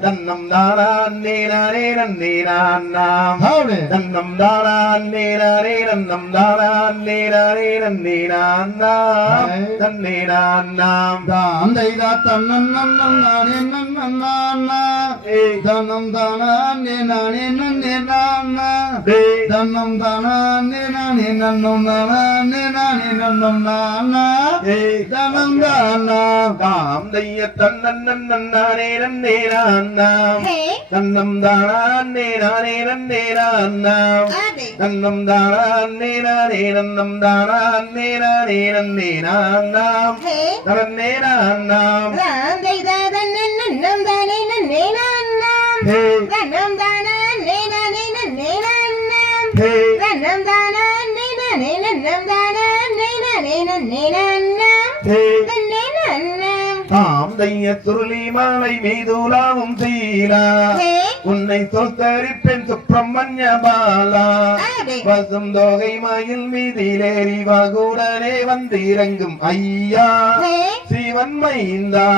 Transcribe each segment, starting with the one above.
தன்னம் தானா நானே நன்னே ಹೌದು தன்னம் தானா நானே நன்னம் தானா நானே நன்னே நான்னாம் தன்னே நான்னாம் தாம் தைதா தன்னம் நன்னம் நானே நன்னம் நானா தன்னம் தானே நானே நன்னே நானா டேய் தன்னம் நானே நன்னம் நானே நானே நன்னம் நானா ஏய் தாம் தைய தன்னன் நன்னன் நானே நன்னே தன்னம் நானே நன்னே நானே நன்னம் நானே நன்னே தரன்னே சுருளி மாலை மீதுலாவும் சீலா உன்னை சொத்தரிப்பெண் சுப்பிரமணிய பாலா. வசும் தோகை மயில் மீதிலேறி வகுடனே வந்திறங்கும் ஐயா. சிவன் மைந்தா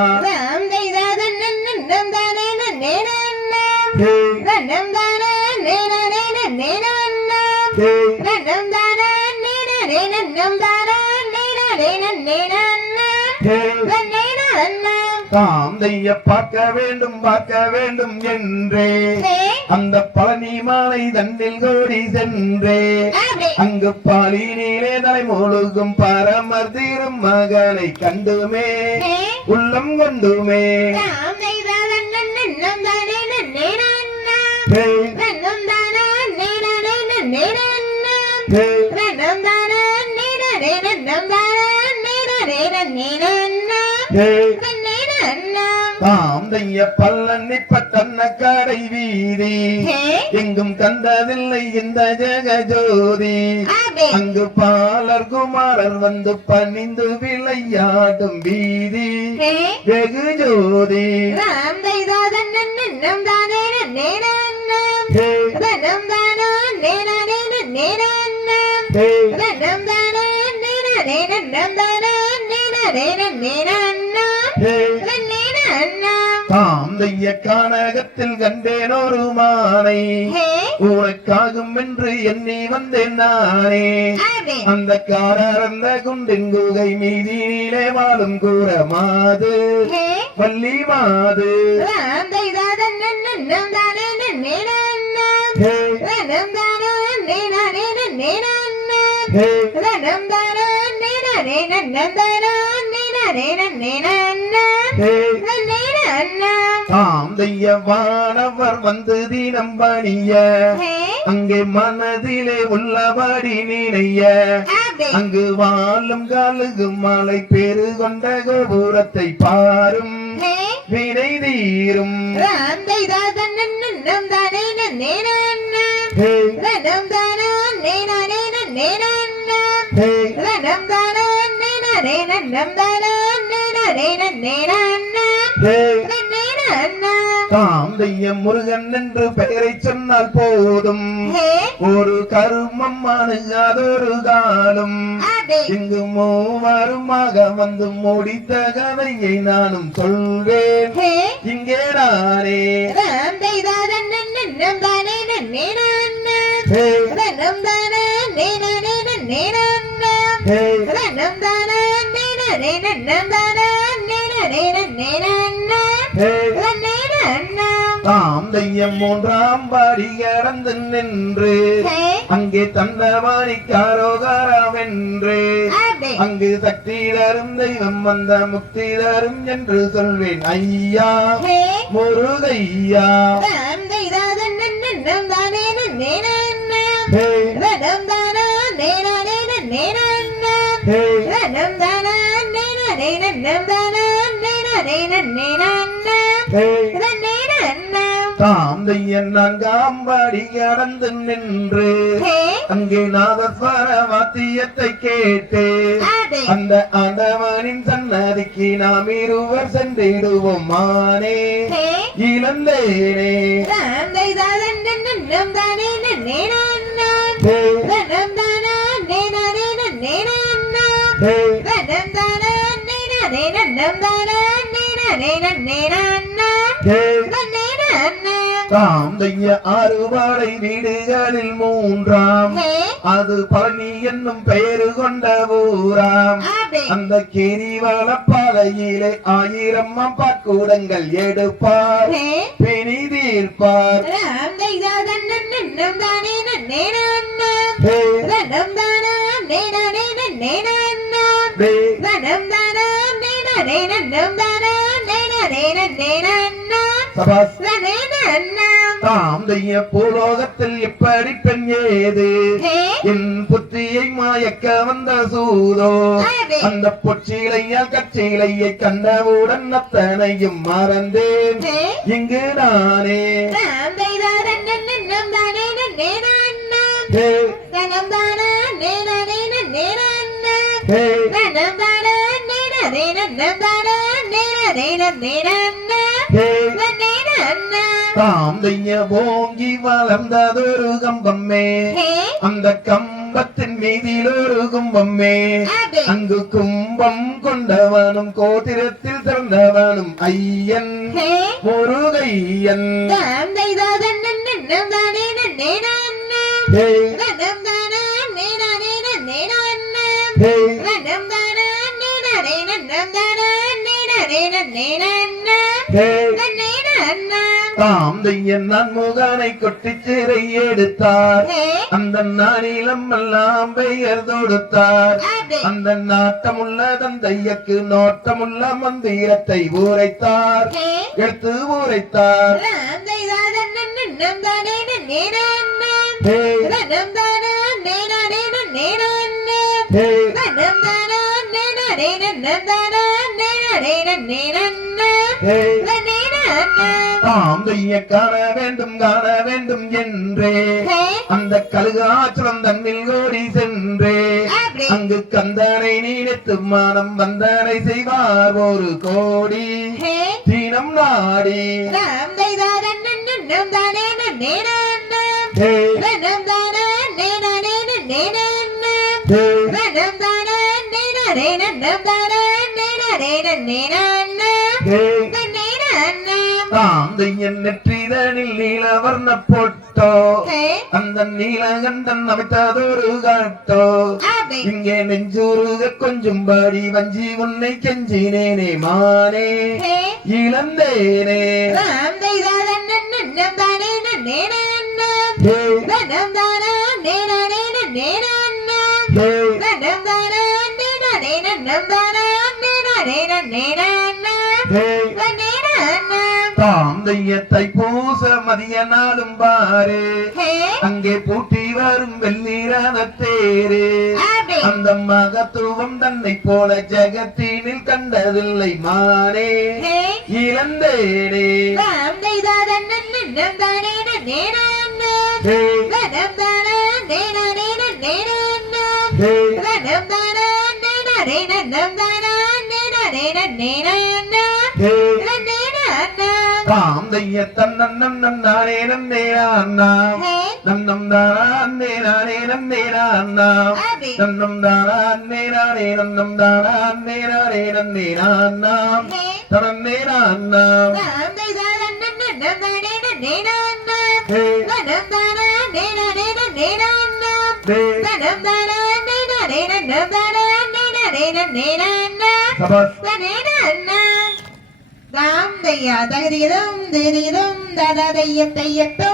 தாந்தைய பார்க்க வேண்டும் பார்க்க வேண்டும் என்றே. அந்த பழனி மாலை தன்னில் கோடி சென்றே. அங்கு பாலினிலே தலை முழுகும் பரமர் தீரும் மகனை கண்டுமே. உள்ளம் கொண்டுமே. ஹே ஹே. ஹே தாம் தைய பல்லன்னிப்ப தன்ன கடை வீதி எங்கும் கண்டதில்லை இந்த ஜெகஜோதி. அங்கு பாலர் குமாரர் வந்து பணிந்து விளையாடும் வீதி. வெகு ஜோதி ஹே ஹே. தாம் தைய கானகத்தில் கண்டேன் ஒரு மானை. உனக்காகும் என்று எண்ணி வந்தேன் நானே. அந்த காரர் அந்த குண்டின் குகை மீதியிலே வாழும் கூற மாது. வள்ளி மாது. ஹே. ஹே ஹே தாம் தைய வானவர் வந்து தினம் பணிய அங்கே மனதிலே உள்ளபடி நினைய. அங்கு வாழும் கழுகு மலை பெரு கொண்ட கோபுரத்தை பாரும். வினை தீரும். ஹே. ஹே. ஹே தாம் தைய முருகன் என்று பெயரை சொன்னால் போதும் ஒரு கருமம் அணுகாதொரு காலம் இங்கு மூவருமாக வந்து முடித்த கதையை நானும் சொல்வேன் இங்கே நானே ஹே ஹே ஹே தாம் தையம் மூன்றாம் பாடி கடந்து நின்று. அங்கே தந்தவாணி காரோகாராவென்று அங்கு சக்தி தரும் தெய்வம் வந்த முக்தி தரும் என்று சொல்வேன். ஐயா முருகையா. ஹே ஹே தாம் தையன் நான்காம் பாடி கடந்து நின்று அங்கே நாதஸ்வர வாத்தியத்தை கேட்டு அந்த ஆண்டவனின் சன்னதிக்கு நாம் இருவர் சென்றிடுவோம் மானே இழந்தேனே. ஹே. ஹே ஹே தாம் தைய ஆறுபாடை வீடுகளில் மூன்றாம் அது பழனி என்னும் பெயரு கொண்ட ஊராம் அந்த கிரிவல பாதையிலே ஆயிரம் கூடங்கள் எடுப்பார் பிணி தீர்ப்பார் சபாஸ் தாம் தைய பூலோகத்தில் இப்படி பெண் ஏது? என் புத்தியை மாயக்க வந்த சூதோ அந்த பொச்சிலையால் கச்சிலையை கண்டவுடன் அத்தனையும் மறந்தேன். இங்கு நானே. ஹே. ஹே ஹே தாம் தைய ஓங்கி வளர்ந்ததொரு கம்பம்மே அந்த கம்பத்தின் மீதில் ஒரு கும்பம்மே அங்கு கும்பம் கொண்டவனும் கோத்திரத்தில் பிறந்தவனும் ஐயன். முருகையன். ஹே. ஹே தாம் தையன் நான் முகனை கொட்டி சிறை எடுத்தார் அந்த நானிலம் எல்லாம் பெயர் தொடுத்தார் அந்த நாட்டமுள்ள தந்தையக்கு நோட்டமுள்ள மந்திரத்தை ஊரைத்தார் எடுத்து ஊரைத்தார் ஹே ஹே ஹே தாம் தைய காண வேண்டும் காண வேண்டும் என்றே. அந்த கழுகாச்சலம் தன்னில் ஓடி சென்றே. அங்கு கந்தனை நினைத்து மானம் வந்தனை செய்வார் ஒரு கோடி. தீனம் நாடி. ஹே. ஹே. ஹே தாம் தையன் நெற்றிதனில் நீலவர்ண பொட்டோ அந்த நீலகண்டன் அமைத்ததொரு காட்டோ இங்கே நெஞ்சுருக கொஞ்சம் பாடி வஞ்சி உன்னை கெஞ்சினேனே மானே இழந்தேனே ஹே ஹே ஹே தாம் தைய தைப்பூச மதிய நாளும் பாரு. அங்கே பூட்டி வரும் வெள்ளீரான தேரு. அந்த மகத்துவம் தன்னை போல ஜெகத்தினில் கண்டதில்லை மானே. இழந்தேனே. ஹே. ஹே. ஹே தாம் தைய தன்னன்னம் நன்னானே நன்னேரா அண்ணா நன்னம் தானா அன்னே நானே நன்னேரா அண்ணா நன்னம் தானா அன்னே நானே நன்னம் தானா அன்னே நானே நன்னேரா அண்ணா தனன்னேரா அண்ணா ஹே ஹே சபாஸ் தாம் தையா தகதியதும் திகதியதும் தத தைய தையத்தோ